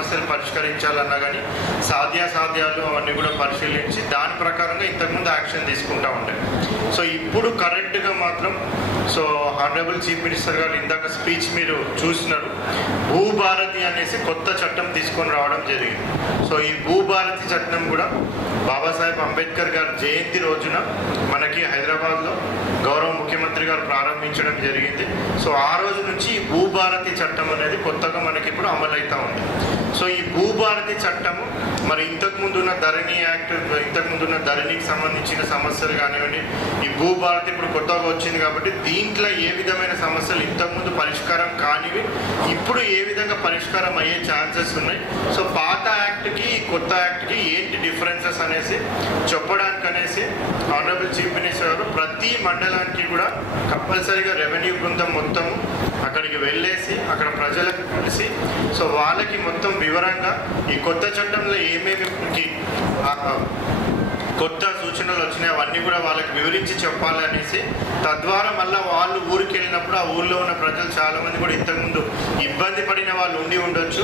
సమస్యలు పరిష్కరించాలన్నా కానీ సాధ్యాసాధ్యాలు అవన్నీ కూడా పరిశీలించి దాని ప్రకారంగా ఇంతకుముందు యాక్షన్ తీసుకుంటూ ఉంటాయి. సో ఇప్పుడు కరెంట్గా మాత్రం హానరబుల్ చీఫ్ మినిస్టర్ గారు ఇందాక స్పీచ్ మీరు చూసినారు. భూభారతి అనేసి కొత్త చట్టం తీసుకొని రావడం జరిగింది. సో ఈ భూభారతి చట్టం కూడా బాబాసాహెబ్ అంబేద్కర్ గారి జయంతి రోజున మనకి హైదరాబాద్లో గౌరవ ముఖ్యమంత్రి గారు ప్రారంభించడం జరిగింది. సో ఆ రోజు నుంచి ఈ భూభారతి చట్టం అనేది కొత్తగా మనకి ఇప్పుడు అమలవుతూ ఉంది. సో ఈ భూభారతి చట్టము మరి ఇంతకుముందు ఉన్న ధరణి యాక్ట్, ఇంతకుముందు ఉన్న ధరణికి సంబంధించిన సమస్యలు కానివ్వండి, ఈ భూభారతి ఇప్పుడు కొత్తగా వచ్చింది కాబట్టి దీంట్లో ఏ విధమైన సమస్యలు ఇంతకుముందు పరిష్కారం కానివి ఇప్పుడు ఏ విధంగా పరిష్కారం అయ్యే ఛాన్సెస్ ఉన్నాయి. సో పాత యాక్ట్కి కొత్త యాక్ట్కి ఏంటి డిఫరెన్సెస్ అనేసి చెప్పడానికి అనేసి ఆనరబుల్ చీఫ్ మినిస్టర్ గారు ప్రతి మండలానికి కూడా కంపల్సరీగా రెవెన్యూ బృందం మొత్తం అక్కడికి వెళ్ళేసి అక్కడ ప్రజలకు కలిసి సో వాళ్ళకి మొత్తం వివరంగా ఈ కొత్త చట్టంలో ఏమేమి కొత్త సూచనలు వచ్చినాయి అవన్నీ కూడా వాళ్ళకి వివరించి చెప్పాలనేసి, తద్వారా మళ్ళీ వాళ్ళు ఊరికి వెళ్ళినప్పుడు ఆ ఊళ్ళో ఉన్న ప్రజలు చాలామంది కూడా ఇంతకుముందు ఇబ్బంది పడిన వాళ్ళు ఉండి ఉండొచ్చు.